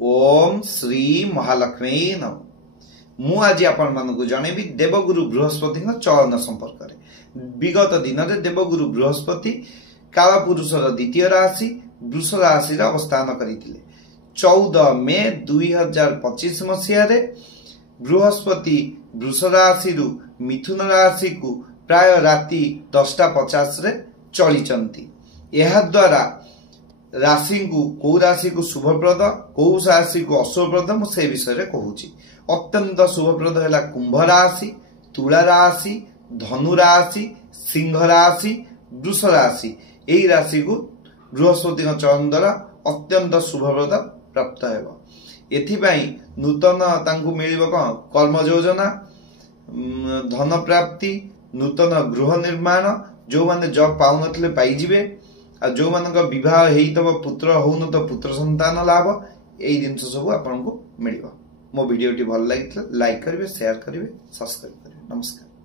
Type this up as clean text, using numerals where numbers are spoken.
ओम श्री महालक्ष्मी नम। मु आज आपण मानकु जणेबी देवगुरु बृहस्पति चलन संपर्क में। विगत दिन में देवगुरु बृहस्पति कालपुरुषर द्वितीय राशि वृष राशि अवस्थान करते 14 मे 2025 मसीह बृहस्पति वृष राशि मिथुन राशि को प्राय राति 10:50 चली। यह द्वारा राशि को राशि को शुभप्रद कौ राशि को अशुभप्रद मुझे विषय कहूँ। अत्यंत शुभप्रद है कुंभ राशि, तुला राशि, धनु राशि, सिंह राशि, वृष राशि। यही राशि को बृहस्पति चरण द्वारा अत्यंत शुभप्रद प्राप्त हो। एथिपाई नूतन मिल कौन कर्म योजना, धन प्राप्ति, नूतन गृह निर्माण, जो माने जॉब पाऊन पाइबे, जो मान विवाह हो पुत्र हो तो पुत्र संतान लाभ, यही जिन सब आपको मिल। मो वीडियो भल लगी लाइक करेंगे, शेयर करेंगे, सब्सक्राइब करेंगे। नमस्कार।